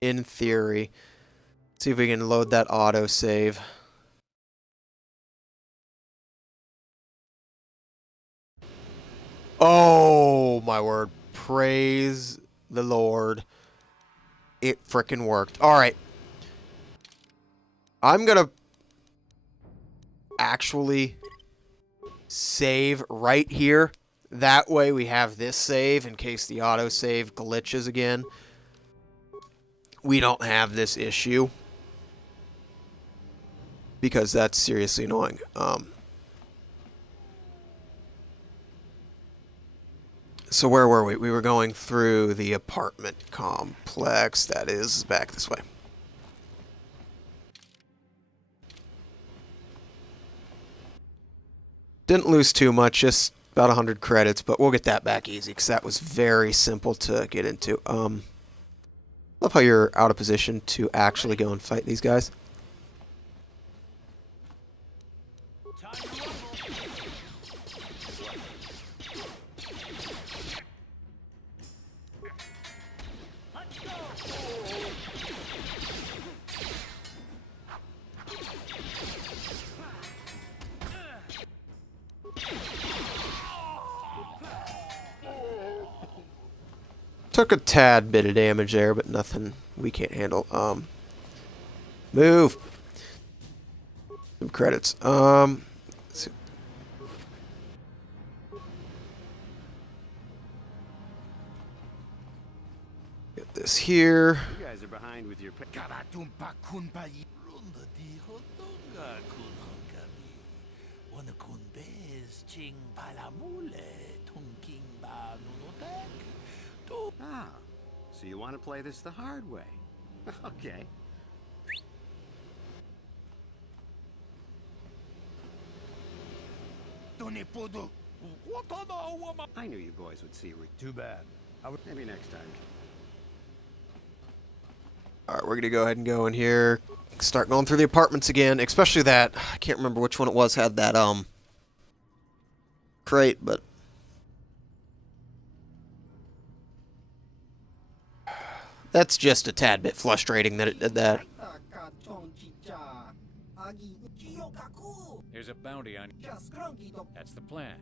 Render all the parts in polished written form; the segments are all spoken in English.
in theory. See if we can load that autosave. Oh, my word. Praise the Lord. It frickin' worked. Alright. I'm gonna actually save right here. That way we have this save in case the autosave glitches again. We don't have this issue. Because that's seriously annoying. So where were we? We were going through the apartment complex. That is back this way. Didn't lose too much, just about 100 credits, but we'll get that back easy because that was very simple to get into. Love how you're out of position to actually go and fight these guys. Took a tad bit of damage there, but nothing we can't handle. Move. Some credits. Let's see. Get this here. You guys are behind with your. Ah, so you want to play this the hard way? Okay. I knew you boys would see. Too bad. Maybe next time. Alright, we're gonna go ahead and go in here. Start going through the apartments again. Especially that, I can't remember which one it was, had that, crate, but... That's just a tad bit frustrating that it did that. There's a bounty on you. That's the plan.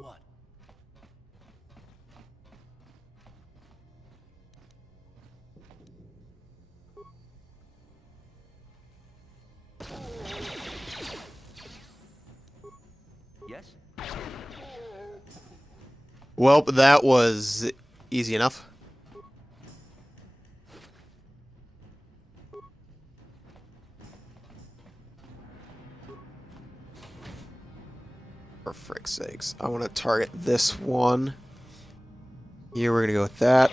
What? Yes? Well, that was easy enough. For frick's sakes. I want to target this one. Here, we're going to go with that.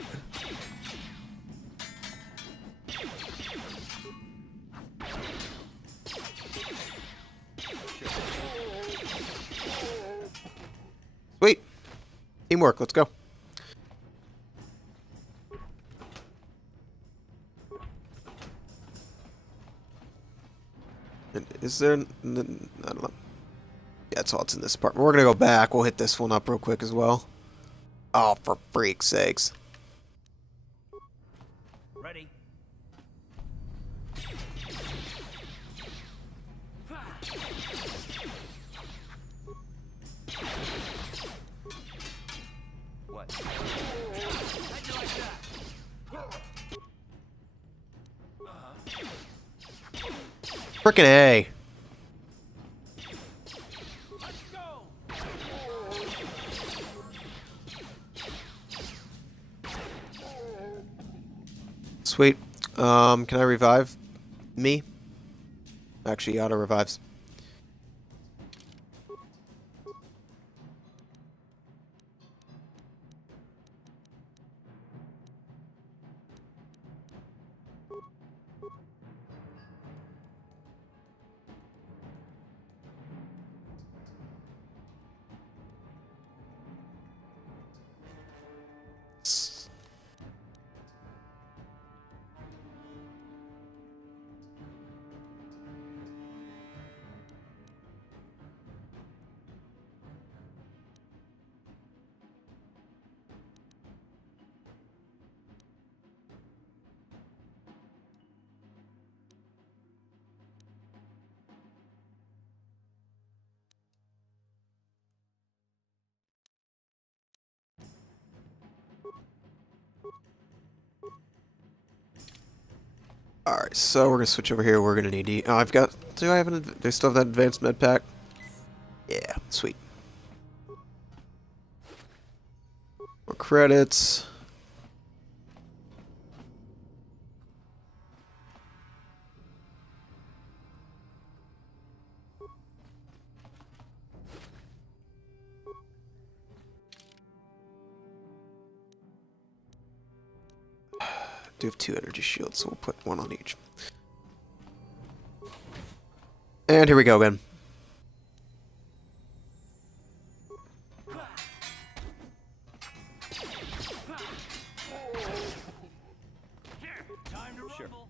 Sweet. Teamwork, let's go. Is there... I don't know. Yeah, that's all it's in this apartment. We're going to go back. We'll hit this one up real quick as well. Oh, for freak's sakes. Ready? What? How'd you like that? Frickin' A. Let's go! Sweet. Can I revive me? Actually, auto revives. Alright, so we're gonna switch over here. We're gonna need to... Oh, I've got... Do I have an... Do I still have that advanced med pack? Yeah, sweet. More credits. Do have 2 energy shields, so we'll put 1 on each. And here we go again. Time to rumble.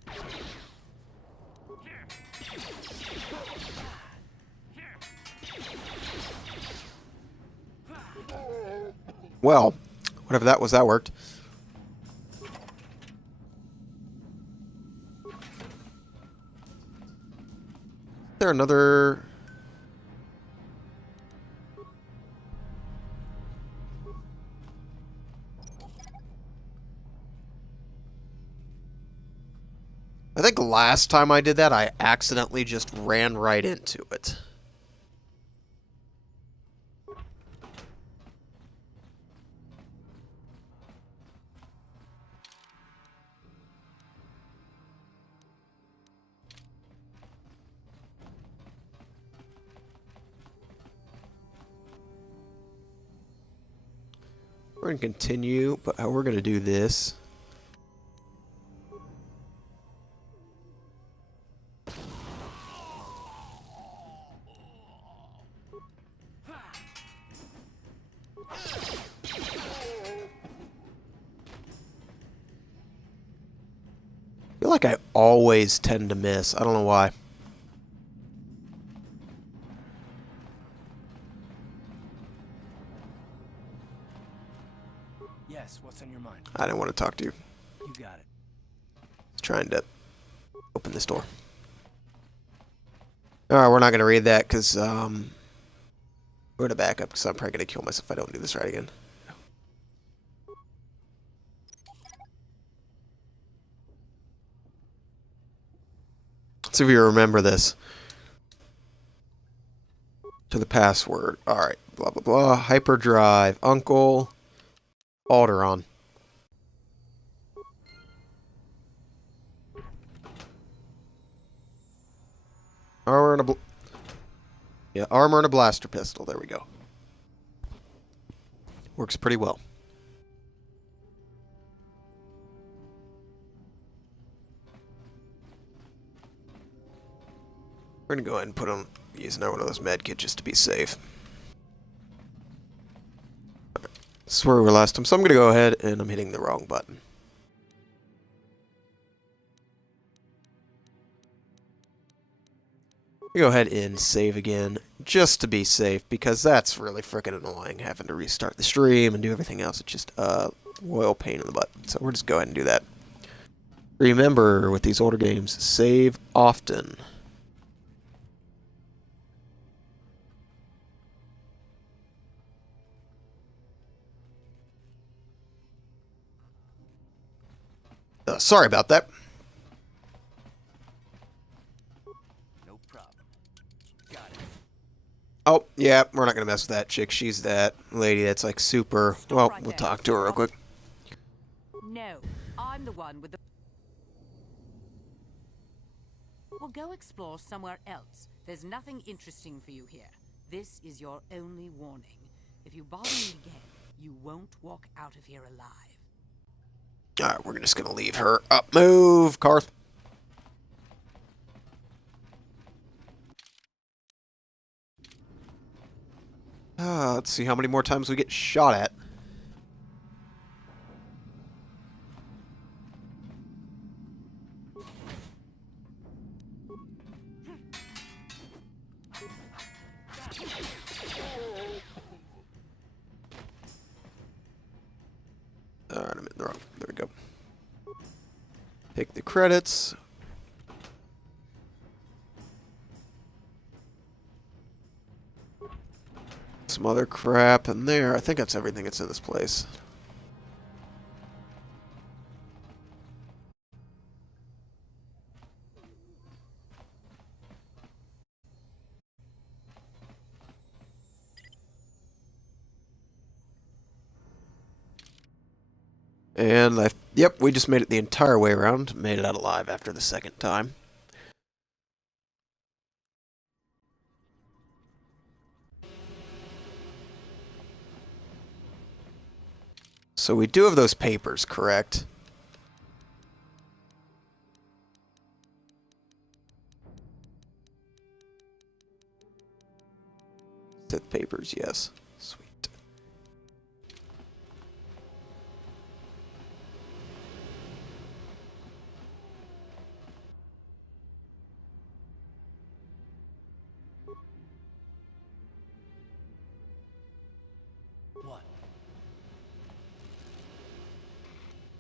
Well, whatever that was, that worked. Is there another... I think last time I did that, I accidentally just ran right into it. We're going to continue, but how we're going to do this... I feel like I always tend to miss. I don't know why. Yes, what's on your mind? I didn't want to talk to you. You got it. I was trying to open this door. Alright, we're not going to read that because we're going to back up because I'm probably going to kill myself if I don't do this right again. Let's see if you remember this. To the password. Alright, blah blah blah. Hyperdrive. Uncle. Alderaan. Armor and a armor and a blaster pistol. There we go. Works pretty well. We're gonna go ahead and put on use another one of those med kits just to be safe. This is where we were last time, so I'm gonna go ahead and I'm hitting the wrong button. Go ahead and save again, just to be safe, because that's really frickin' annoying, having to restart the stream and do everything else. It's just a royal pain in the butt. So we'll just go ahead and do that. Remember, with these older games, save often. Sorry about that. No problem. Got it. Oh, yeah, we're not going to mess with that chick. She's that lady that's like super... Well, we'll talk to her real quick. No, I'm the one with the... Well, go explore somewhere else. There's nothing interesting for you here. This is your only warning. If you bother me again, you won't walk out of here alive. Alright, we're just going to leave her up. Move, Karth. Let's see how many more times we get shot at. Alright, I'm in the wrong. There we go. Take the credits. Some other crap in there. I think that's everything that's in this place. And yep, we just made it the entire way around. Made it out alive after the second time. So we do have those papers, correct? Sith papers, yes. Sweet. What?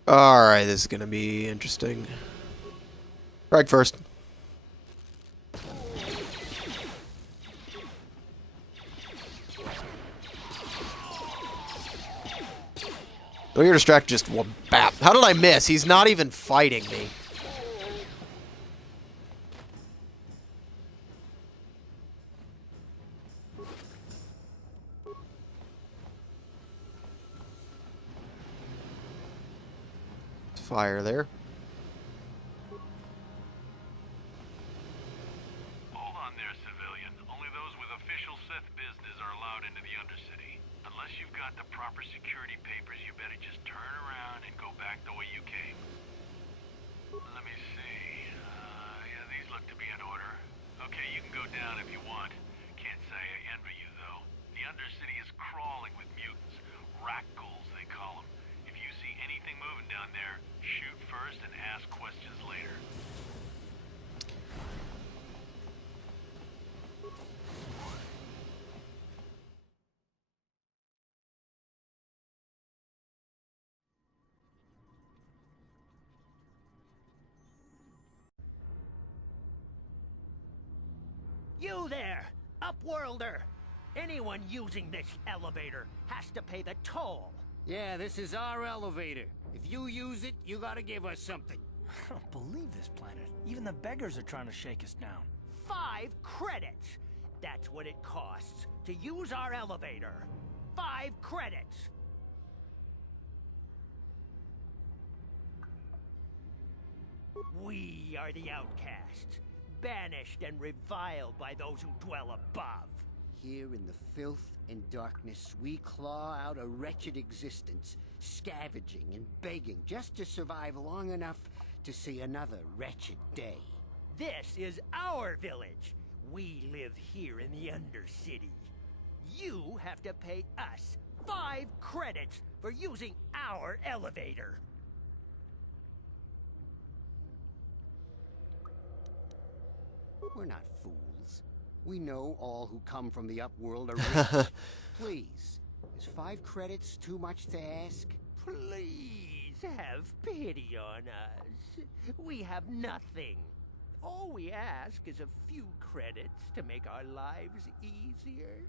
Alright, this is gonna be interesting. Right first. Oh, you're distracted, just one bap. How did I miss? He's not even fighting me. Fire there. Hold on there, civilian. Only those with official Sith business are allowed into the Undercity. Unless you've got the proper security papers, you better just turn around and go back the way you came. Let me see. Yeah, these look to be in order. Okay, you can go down if you want. Can't say I envy you, though. The Undercity is crawling with mutants. Rakghouls, they call them. If you see anything moving down there, shoot first and ask questions later. You there, Upworlder! Anyone using this elevator has to pay the toll. Yeah, this is our elevator. If you use it, you gotta give us something. I don't believe this planet. Even the beggars are trying to shake us down. 5 credits! That's what it costs to use our elevator. 5 credits! We are the outcasts, banished and reviled by those who dwell above. Here in the filth and darkness, we claw out a wretched existence, scavenging and begging just to survive long enough to see another wretched day. This is our village. We live here in the Undercity. You have to pay us 5 credits for using our elevator. We're not fools. We know all who come from the Upworld are rich. Please, is 5 credits too much to ask? Please have pity on us. We have nothing. All we ask is a few credits to make our lives easier.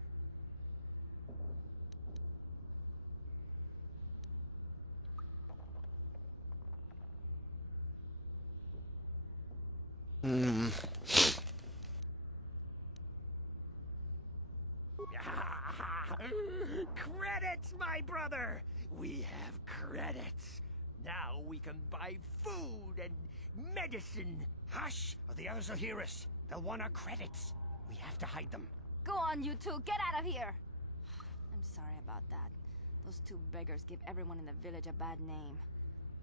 Hmm. Credits, my brother! We have credits. Now we can buy food and medicine. Hush, or the others will hear us. They'll want our credits. We have to hide them. Go on, you two. Get out of here. I'm sorry about that. Those 2 beggars give everyone in the village a bad name.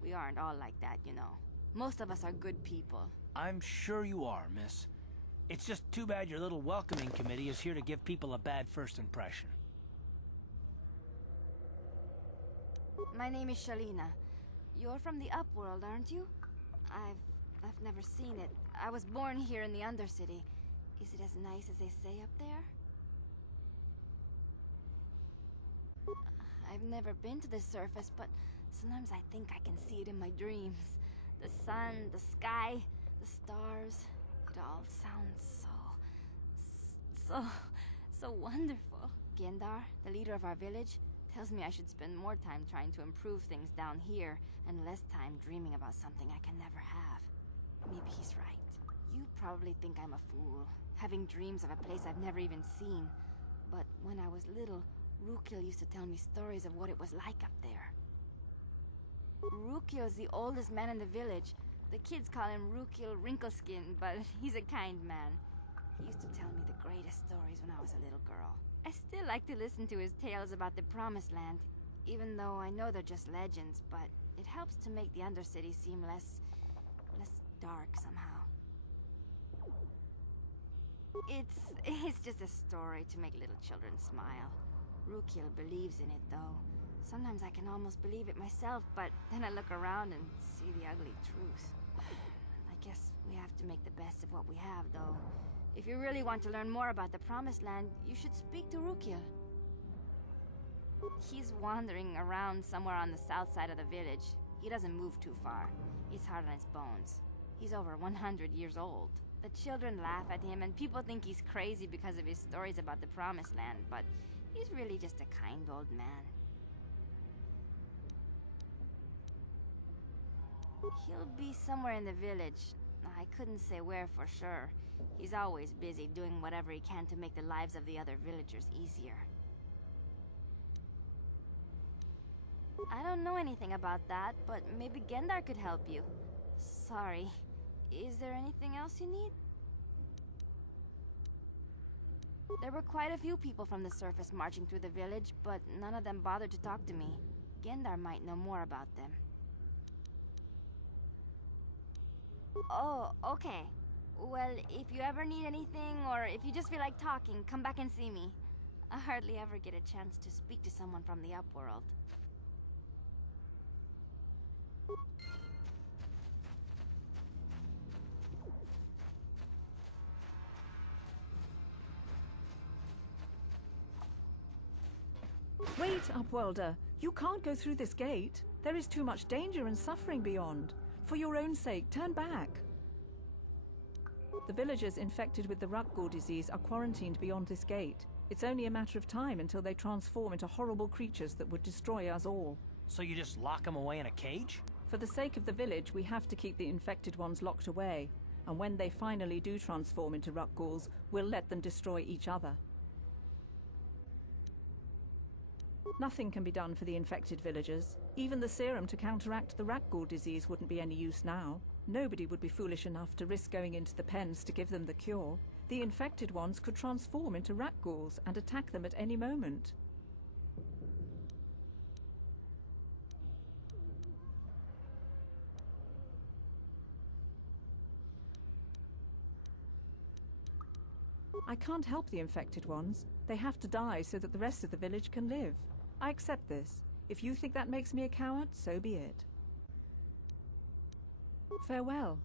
We aren't all like that, you know. Most of us are good people. I'm sure you are, miss. It's just too bad your little welcoming committee is here to give people a bad first impression. My name is Shalina. You're from the Upworld, aren't you? I've never seen it. I was born here in the Undercity. Is it as nice as they say up there? I've never been to the surface, but sometimes I think I can see it in my dreams. The sun, the sky, the stars. It all sounds so wonderful. Gendar, the leader of our village, tells me I should spend more time trying to improve things down here and less time dreaming about something I can never have. Maybe he's right. You probably think I'm a fool, having dreams of a place I've never even seen. But when I was little, Rukil used to tell me stories of what it was like up there. Rukiel's the oldest man in the village. The kids call him Rukiel Wrinkleskin, but he's a kind man. He used to tell me the greatest stories when I was a little girl. I still like to listen to his tales about the Promised Land, even though I know they're just legends, but it helps to make the Undercity seem less dark somehow. It's just a story to make little children smile. Rukiel believes in it, though. Sometimes I can almost believe it myself, but then I look around and see the ugly truth. I guess we have to make the best of what we have, though. If you really want to learn more about the Promised Land, you should speak to Rukiel. He's wandering around somewhere on the south side of the village. He doesn't move too far. He's hard on his bones. He's over 100 years old. The children laugh at him, and people think he's crazy because of his stories about the Promised Land, but he's really just a kind old man. He'll be somewhere in the village. I couldn't say where for sure. He's always busy doing whatever he can to make the lives of the other villagers easier. I don't know anything about that, but maybe Gendar could help you. Sorry. Is there anything else you need? There were quite a few people from the surface marching through the village, but none of them bothered to talk to me. Gendar might know more about them. Oh, okay. Well, if you ever need anything, or if you just feel like talking, come back and see me. I hardly ever get a chance to speak to someone from the Upworld. Wait, Upworlder. You can't go through this gate. There is too much danger and suffering beyond. For your own sake, turn back. The villagers infected with the Rukgul disease are quarantined beyond this gate. It's only a matter of time until they transform into horrible creatures that would destroy us all. So you just lock them away in a cage? For the sake of the village, we have to keep the infected ones locked away. And when they finally do transform into Rukguls, we'll let them destroy each other. Nothing can be done for the infected villagers. Even the serum to counteract the Rukgul disease wouldn't be any use now. Nobody would be foolish enough to risk going into the pens to give them the cure. The infected ones could transform into Rukguls and attack them at any moment. I can't help the infected ones. They have to die so that the rest of the village can live. I accept this. If you think that makes me a coward, so be it. Farewell.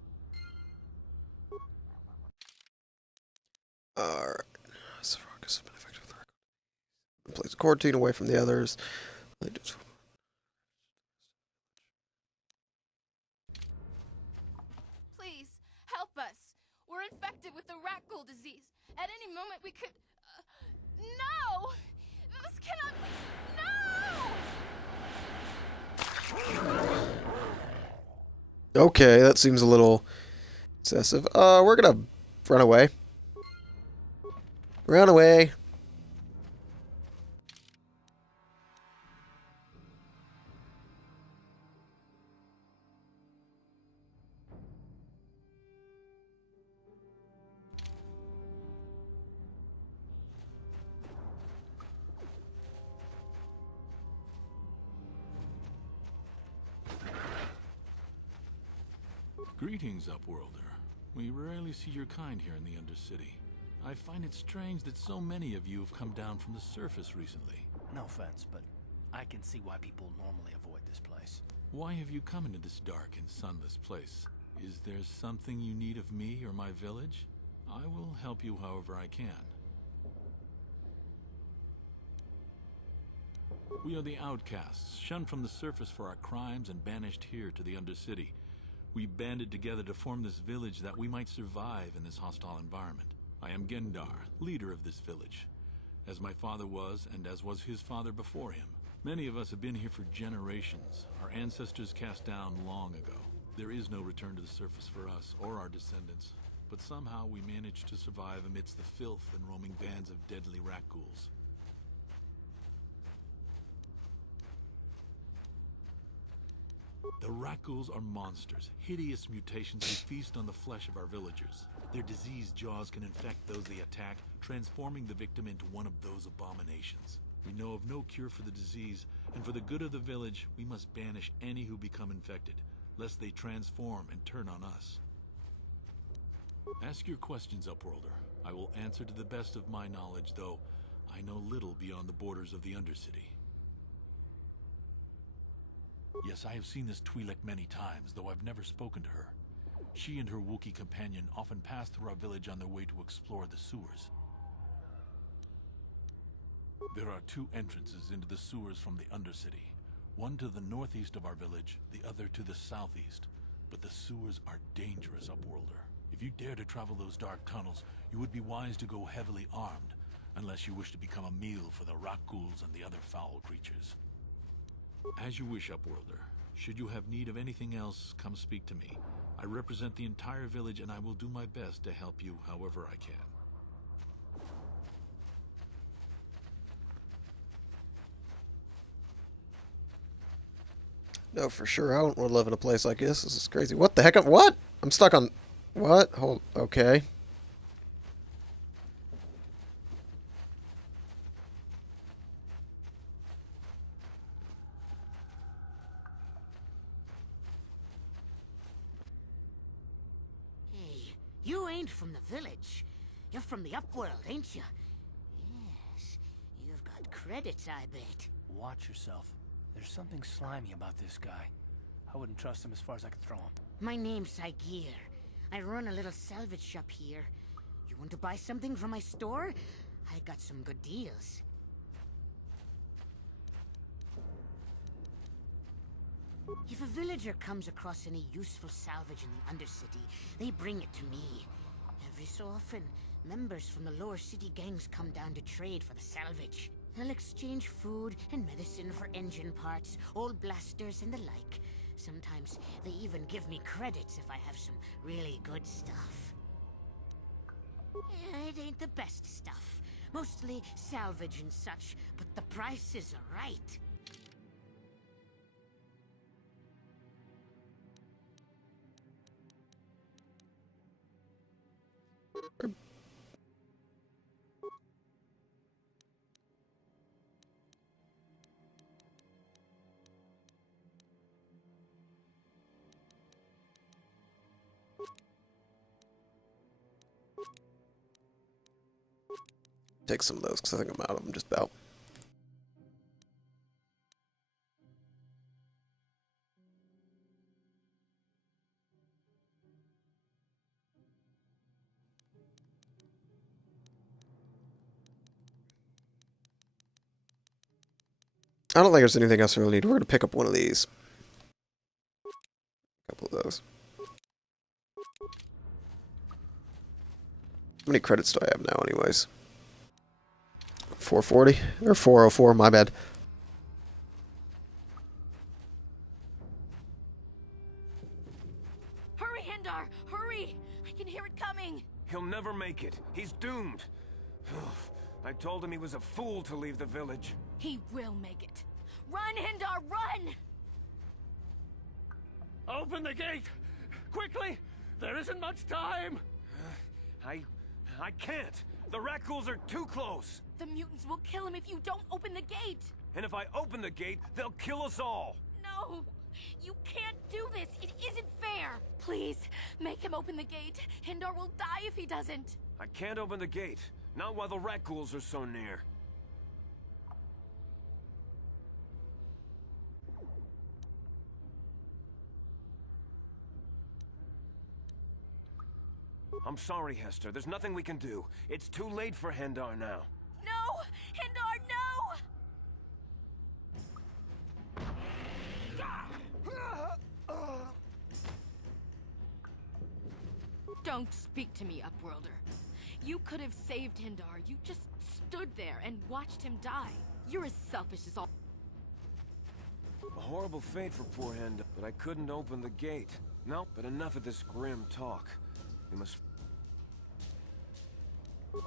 Alright. Sephiroth has been affected with the Place quarantine away from the others. Please, help us. We're infected with the Rukgul disease. At any moment we could... No! This cannot be... No! Okay, that seems a little excessive. We're gonna run away. Run away. Greetings, Upworlder. We rarely see your kind here in the Undercity. I find it strange that so many of you have come down from the surface recently. No offense, but I can see why people normally avoid this place. Why have you come into this dark and sunless place? Is there something you need of me or my village? I will help you however I can. We are the outcasts, shunned from the surface for our crimes and banished here to the Undercity. We banded together to form this village that we might survive in this hostile environment. I am Gendar, leader of this village, as my father was and as was his father before him. Many of us have been here for generations, our ancestors cast down long ago. There is no return to the surface for us or our descendants, but somehow we managed to survive amidst the filth and roaming bands of deadly Rukguls. The Rakghouls are monsters, hideous mutations who feast on the flesh of our villagers. Their diseased jaws can infect those they attack, transforming the victim into one of those abominations. We know of no cure for the disease, and for the good of the village, we must banish any who become infected, lest they transform and turn on us. Ask your questions, Upworlder. I will answer to the best of my knowledge, though I know little beyond the borders of the Undercity. Yes, I have seen this Twi'lek many times, though I've never spoken to her. She and her Wookiee companion often pass through our village on their way to explore the sewers. There are two entrances into the sewers from the Undercity. One to the northeast of our village, the other to the southeast. But the sewers are dangerous, Upworlder. If you dare to travel those dark tunnels, you would be wise to go heavily armed, unless you wish to become a meal for the Rakghouls and the other foul creatures. As you wish, Upworlder. Should you have need of anything else, come speak to me. I represent the entire village, and I will do my best to help you however I can. No, for sure. I don't want to live in a place like this. This is crazy. What the heck? What? I'm stuck on... What? Hold... Okay. Hey, you ain't from the village. You're from the Upworld, ain't you? Yes. You've got credits, I bet. Watch yourself. There's something slimy about this guy. I wouldn't trust him as far as I could throw him. My name's Saigir. I run a little salvage shop here. You want to buy something from my store? I got some good deals. If a villager comes across any useful salvage in the Undercity, they bring it to me. Every so often, members from the lower city gangs come down to trade for the salvage. They'll exchange food and medicine for engine parts, old blasters and the like. Sometimes they even give me credits if I have some really good stuff. Yeah, it ain't the best stuff. Mostly salvage and such, but the prices are right. Take some of those, because I think I'm out of them just about. I don't think there's anything else I really need. We're going to pick up one of these. A couple of those. How many credits do I have now anyways? 440? Or 404, my bad. Hurry, Hindar! Hurry! I can hear it coming! He'll never make it. He's doomed. I told him he was a fool to leave the village. He will make it. Run, Hindar, run! Open the gate! Quickly! There isn't much time! I can't! The Rakghouls are too close! The mutants will kill him if you don't open the gate! And if I open the gate, they'll kill us all! No! You can't do this! It isn't fair! Please, make him open the gate. Hindar will die if he doesn't. I can't open the gate. Not while the Rakghouls are so near. I'm sorry, Hester. There's nothing we can do. It's too late for Hendar now. No! Hindar, no! Don't speak to me, Upworlder. You could have saved Hindar. You just stood there and watched him die. You're as selfish as all. A horrible fate for poor Hendar, but I couldn't open the gate. No, but enough of this grim talk. We must...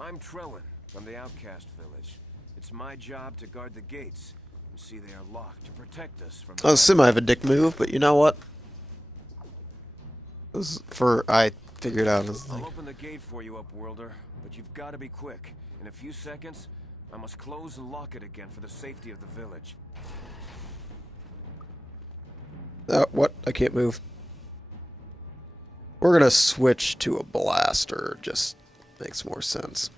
I'm Trellin, from the Outcast Village. It's my job to guard the gates. and see they are locked to protect us from. Oh, semi of a dick move, but you know what? This is for I figured out this I'll thing. open the gate for you, Upworlder, but you've got to be quick. In a few seconds, I must close and lock it again for the safety of the village. What? I can't move. We're gonna switch to a blaster. Just makes more sense.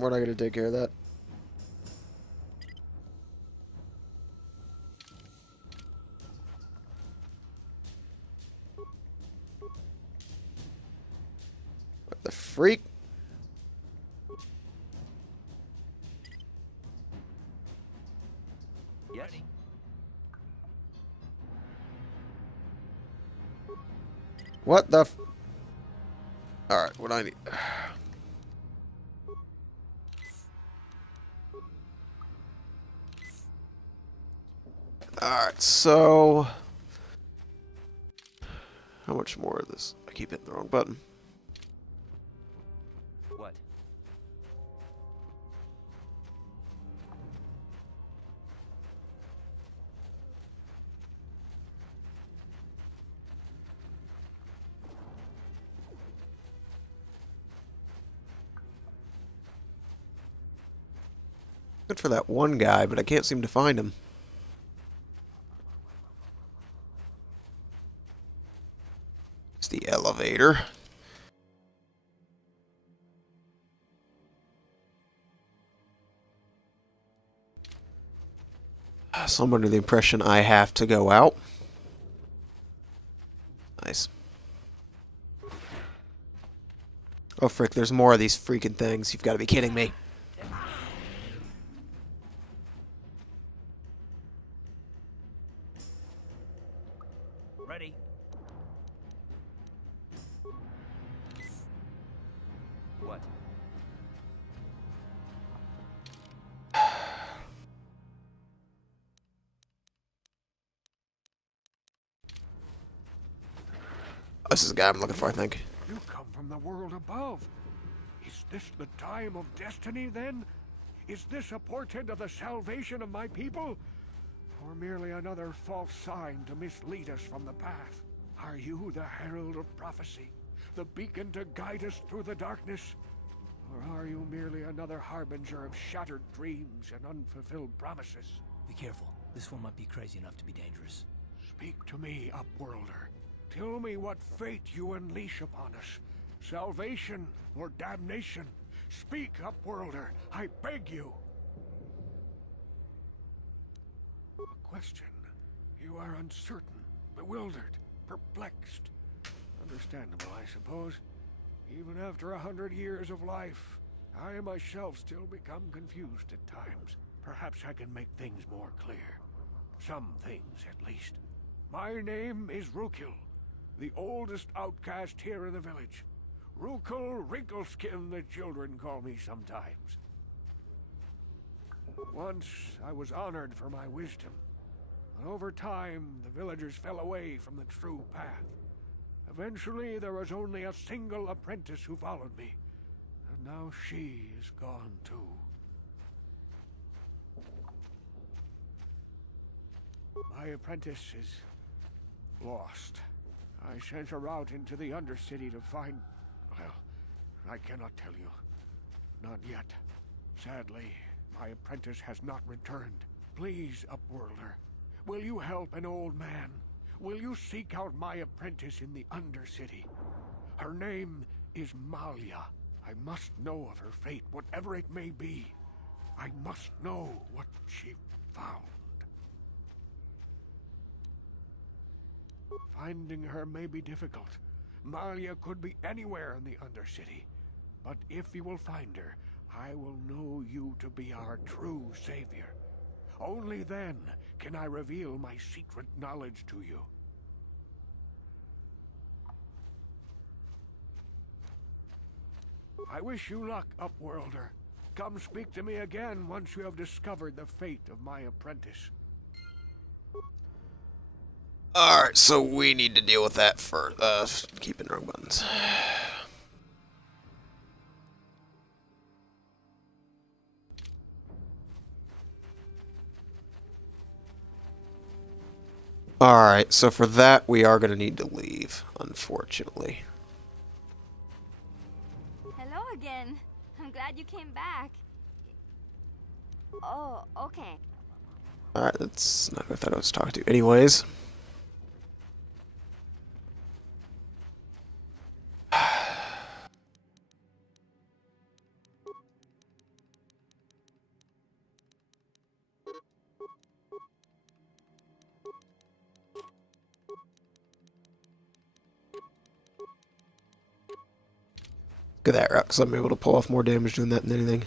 We're not gonna take care of that. What the freak? Yes? What the? Alright, what I need. Alright, so. How much more of this? I keep hitting the wrong button. What? Good for that one guy, but I can't seem to find him. It's the elevator. So I'm under the impression I have to go out. Nice. Oh frick, there's more of these freaking things. You've got to be kidding me. Ready? What? This is the guy I'm looking for, I think. You come from the world above. Is this the time of destiny, then? Is this a portent of the salvation of my people? Or merely another false sign to mislead us from the path? Are you the herald of prophecy? The beacon to guide us through the darkness? Or are you merely another harbinger of shattered dreams and unfulfilled promises? Be careful. This one might be crazy enough to be dangerous. Speak to me, Upworlder. Tell me what fate you unleash upon us. Salvation or damnation? Speak, Upworlder, I beg you. A question. You are uncertain, bewildered, perplexed. Understandable, I suppose. Even after 100 years of life, I myself still become confused at times. Perhaps I can make things more clear. Some things, at least. My name is Rukil, the oldest outcast here in the village. Rukil Wrinkleskin, the children call me sometimes. Once, I was honored for my wisdom. But over time, the villagers fell away from the true path. Eventually, there was only a single apprentice who followed me. And now she is gone too. My apprentice is lost. I sent her out into the Undercity to find... well, I cannot tell you. Not yet. Sadly, my apprentice has not returned. Please, Upworlder, will you help an old man? Will you seek out my apprentice in the Undercity? Her name is Malia. I must know of her fate, whatever it may be. I must know what she found. Finding her may be difficult. Malia could be anywhere in the Undercity. But if you will find her, I will know you to be our true savior. Only then can I reveal my secret knowledge to you. I wish you luck, Upworlder. Come speak to me again once you have discovered the fate of my apprentice. Alright, so we need to deal with that first. Keeping wrong buttons. Alright, so for that we are going to need to leave, unfortunately. Hello again. I'm glad you came back. Oh, okay. Alright, that's not who I thought I was talking to. Anyways. Look at that route, because I'm able to pull off more damage doing that than anything.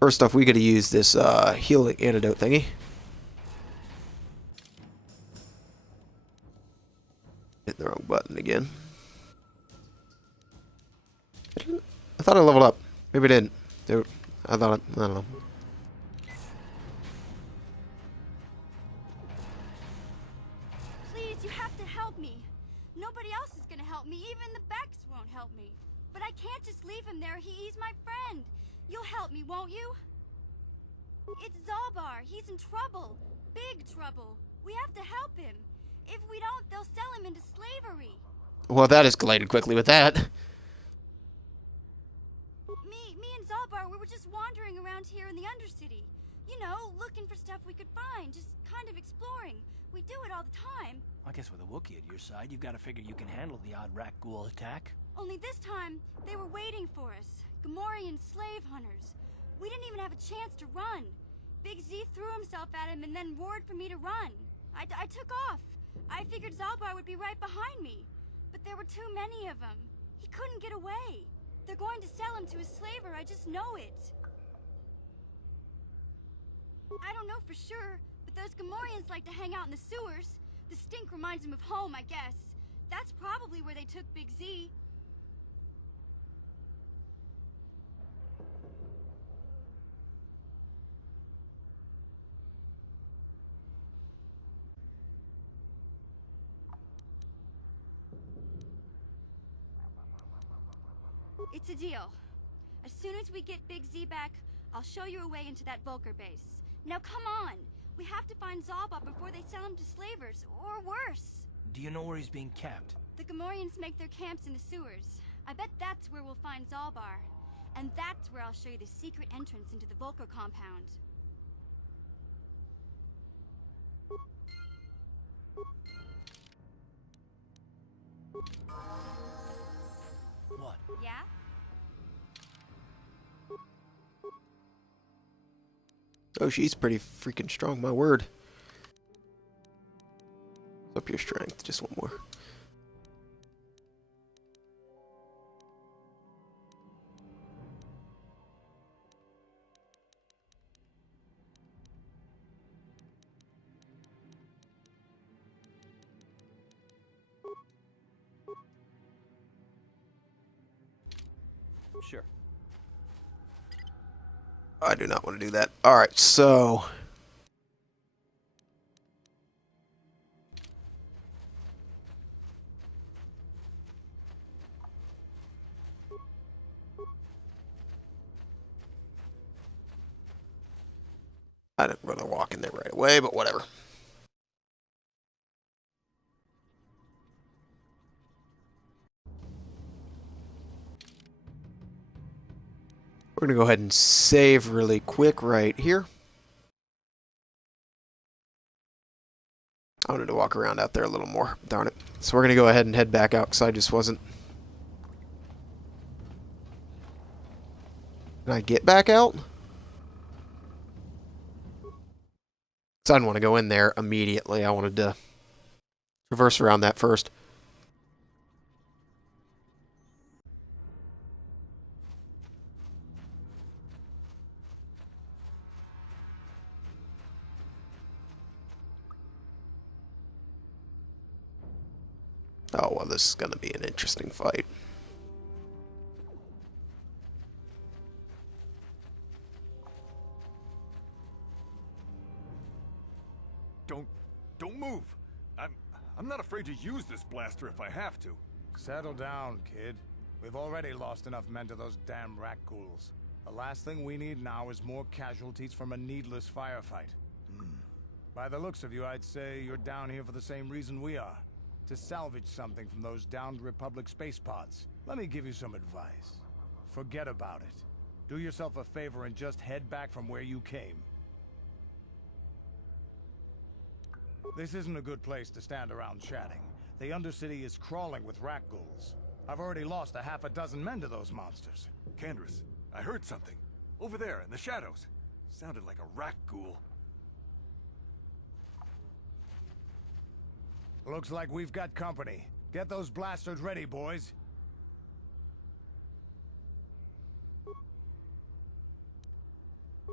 First off, we gotta use this healing antidote thingy. Hit the wrong button again. I thought I leveled up. Maybe I didn't. I don't know. Please, you have to help me. Nobody else is gonna help me. Even the Becks won't help me. But I can't just leave him there. He's my friend. You'll help me, won't you? It's Zalbar. He's in trouble. Big trouble. We have to help him. If we don't, they'll sell him into slavery. Well, that escalated quickly with that. Me and Zalbar, we were just wandering around here in the Undercity. You know, looking for stuff we could find, just kind of exploring. We do it all the time. I guess with a Wookiee at your side, you've got to figure you can handle the odd rat ghoul attack. Only this time, they were waiting for us. Gamorrean slave hunters. We didn't even have a chance to run. Big Z threw himself at him and then roared for me to run. I took off. I figured Zalbar would be right behind me. But there were too many of them. He couldn't get away. They're going to sell him to a slaver, I just know it. I don't know for sure, but those Gamorreans like to hang out in the sewers. The stink reminds them of home, I guess. That's probably where they took Big Z. It's a deal. As soon as we get Big Z back, I'll show you a way into that Vulcar base. Now come on! We have to find Zalbar before they sell him to slavers, or worse. Do you know where he's being kept? The Gamorreans make their camps in the sewers. I bet that's where we'll find Zalbar. And that's where I'll show you the secret entrance into the Vulcar compound. What? Yeah? Oh, she's pretty freaking strong, my word. Up your strength, just one more. Sure. I do not want to do that. Alright, so... I didn't really walk in there right away, but whatever. We're going to go ahead and save really quick right here. I wanted to walk around out there a little more. Darn it. So we're going to go ahead and head back out because I just wasn't... Can I get back out? So I didn't want to go in there immediately. I wanted to reverse around that first. Oh, well, this is going to be an interesting fight. Don't move. I'm not afraid to use this blaster if I have to. Settle down, kid. We've already lost enough men to those damn rat ghouls. The last thing we need now is more casualties from a needless firefight. By the looks of you, I'd say you're down here for the same reason we are. To salvage something from those downed Republic space pods. Let me give you some advice. Forget about it. Do yourself a favor and just head back from where you came. This isn't a good place to stand around chatting. The Undercity is crawling with rat ghouls. I've already lost a half a dozen men to those monsters. Candace, I heard something. Over there, in the shadows. Sounded like a rat ghoul. Looks like we've got company. Get those blasters ready, boys.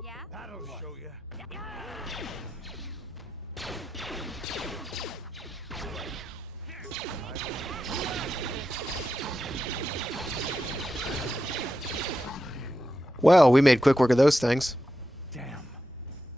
Yeah? That'll show you. Well, we made quick work of those things. Damn.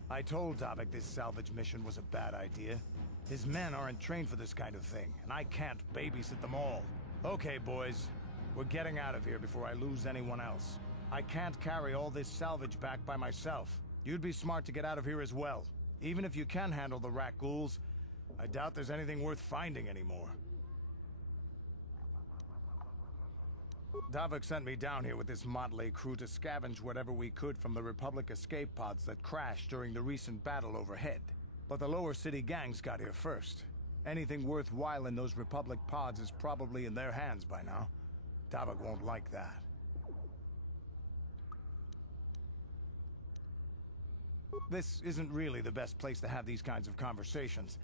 I told Davik this salvage mission was a bad idea. His men aren't trained for this kind of thing, and I can't babysit them all. Okay, boys. We're getting out of here before I lose anyone else. I can't carry all this salvage back by myself. You'd be smart to get out of here as well. Even if you can handle the rat ghouls, I doubt there's anything worth finding anymore. Davik sent me down here with this motley crew to scavenge whatever we could from the Republic escape pods that crashed during the recent battle overhead. But the lower city gangs got here first. Anything worthwhile in those Republic pods is probably in their hands by now. Davik won't like that. This isn't really the best place to have these kinds of conversations,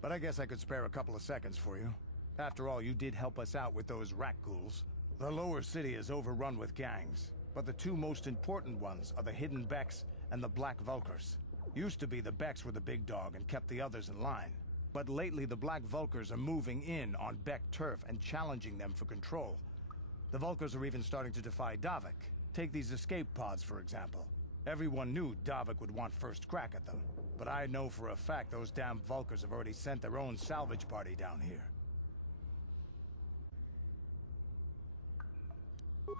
but I guess I could spare a couple of seconds for you. After all, you did help us out with those rat ghouls. The lower city is overrun with gangs, but the two most important ones are the Hidden Becks and the Black Vulkars. Used to be the Becks were the big dog and kept the others in line, but lately the Black Vulkars are moving in on Beck turf and challenging them for control. The Vulkars are even starting to defy Davik. Take these escape pods, for example. Everyone knew Davik would want first crack at them, but I know for a fact those damn Vulkars have already sent their own salvage party down here.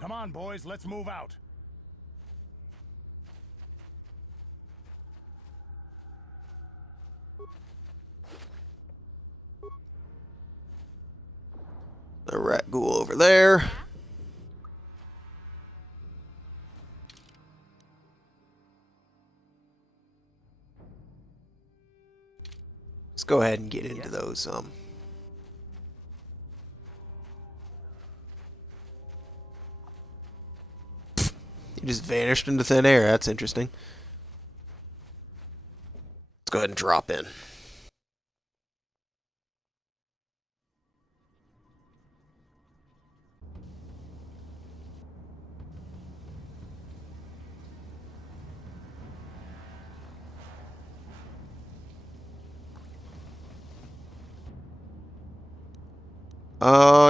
Come on, boys, let's move out. The rat ghoul over there. Let's go ahead and get into those He just vanished into thin air. That's interesting. Let's go ahead and drop in.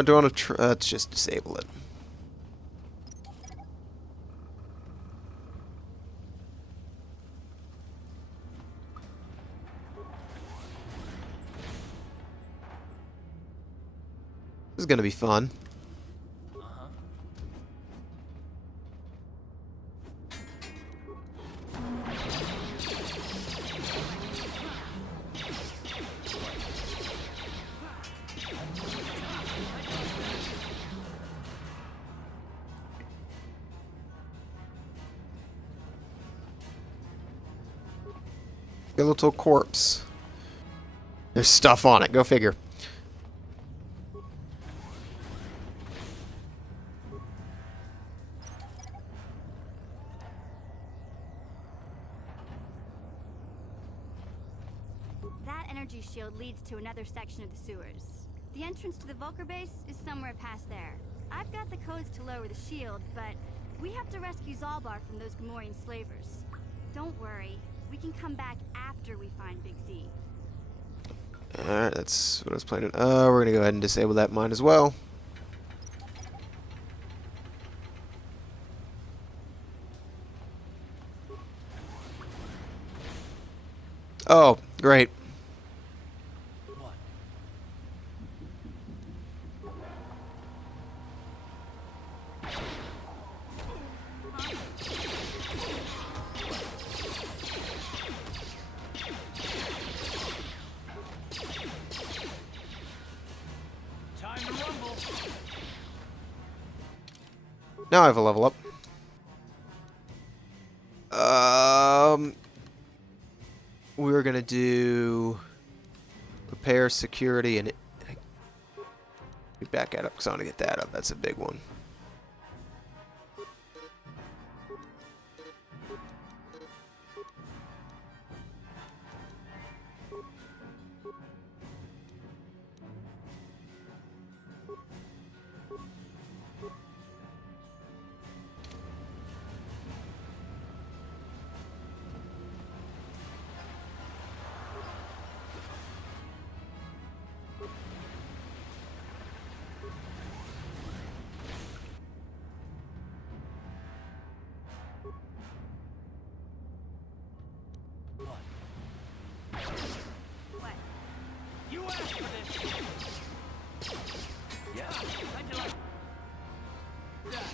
Do I want to let's just disable it. This is gonna be fun. Skeletal corpse. There's stuff on it. Go figure. That energy shield leads to another section of the sewers. The entrance to the Vulcar base is somewhere past there. I've got the codes to lower the shield, but we have to rescue Zalbar from those Gamorrean slavers. Don't worry, we can come back after we find Big Z. Alright, that's what I was planning. We're gonna go ahead and disable that mine as well. Oh, great. Now I have a level up. We're gonna do repair, security, and back that up because I want to get that up. That's a big one. You asked for this. Yeah, how'd you like that?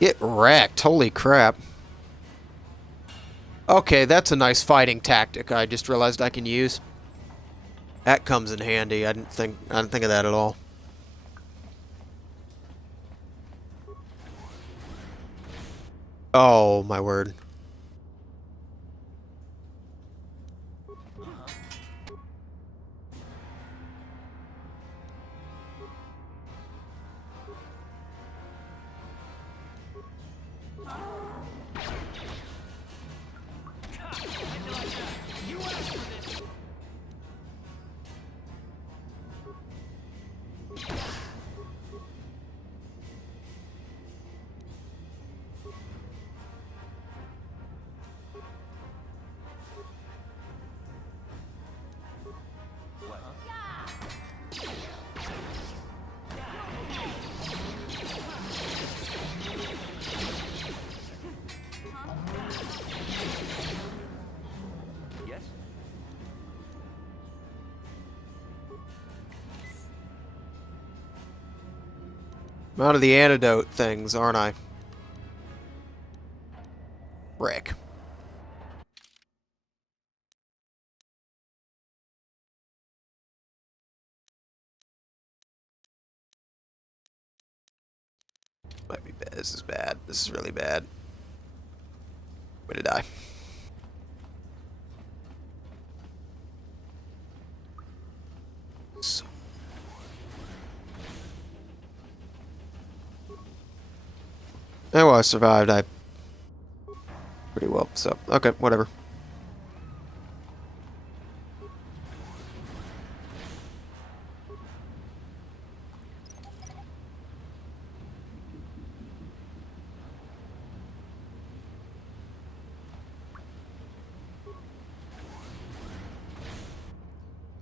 Get wrecked. Holy crap. Okay, that's a nice fighting tactic I just realized I can use. That comes in handy. I didn't think of that at all. Oh, my word. Yes? I'm out of the antidote things, aren't I? Rick. Might be bad. This is bad. This is really bad. Way to die. So. Oh, well, I survived. I pretty well. So, okay, whatever.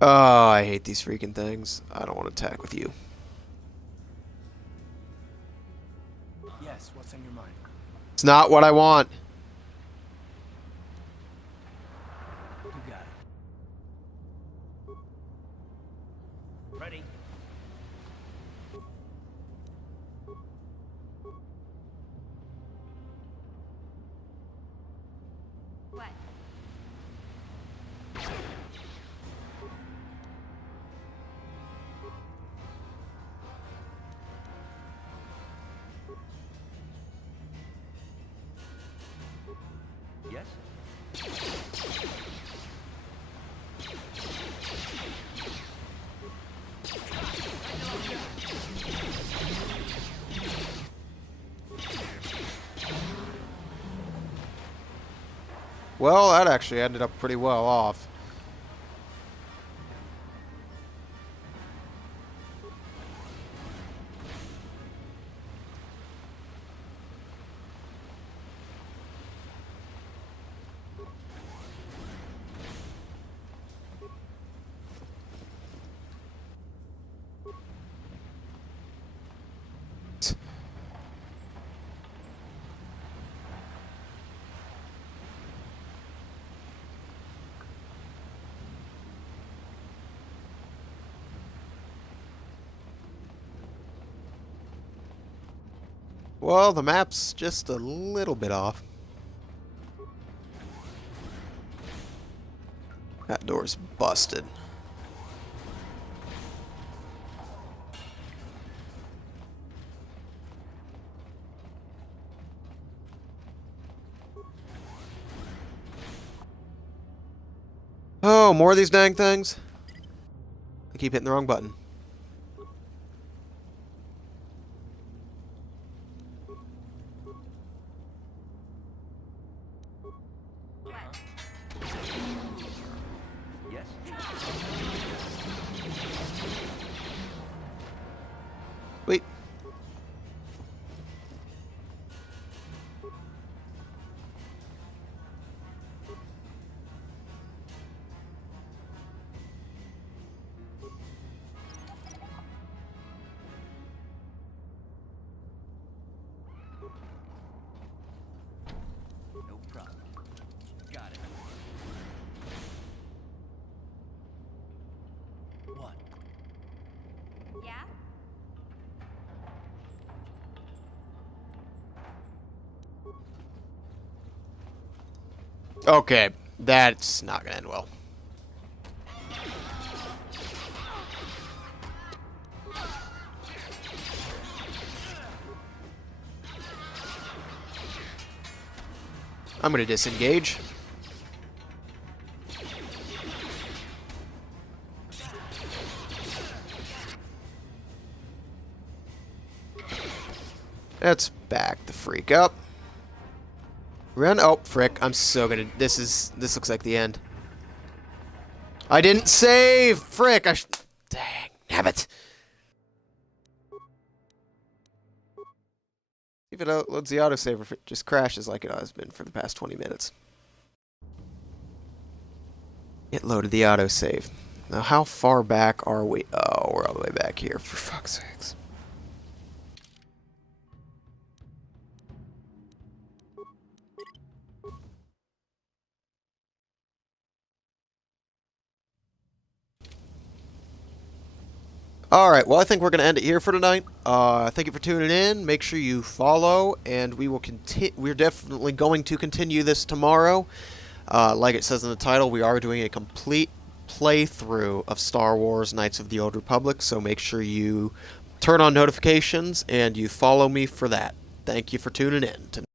Oh, I hate these freaking things. I don't want to attack with you. Yes, what's on your mind? It's not what I want. You got it. Ready? What? Yes? Well, that actually ended up pretty well off. Well, the map's just a little bit off. That door's busted. Oh, more of these dang things? I keep hitting the wrong button. Yes? Wait. No problem. Got it. What? Yeah? Okay, that's not gonna end well. I'm gonna disengage. Let's back the freak up. Run. Oh, frick. I'm so gonna... This looks like the end. I didn't save! Frick! Dang. Damn it. If it loads the autosave, if it just crashes like it has been for the past 20 minutes. It loaded the autosave. Now, how far back are we? Oh, we're all the way back here, for fuck's sakes. Alright, well, I think we're going to end it here for tonight. Thank you for tuning in. Make sure you follow, and we will we're definitely going to continue this tomorrow. Like it says in the title, we are doing a complete playthrough of Star Wars Knights of the Old Republic, so make sure you turn on notifications and you follow me for that. Thank you for tuning in.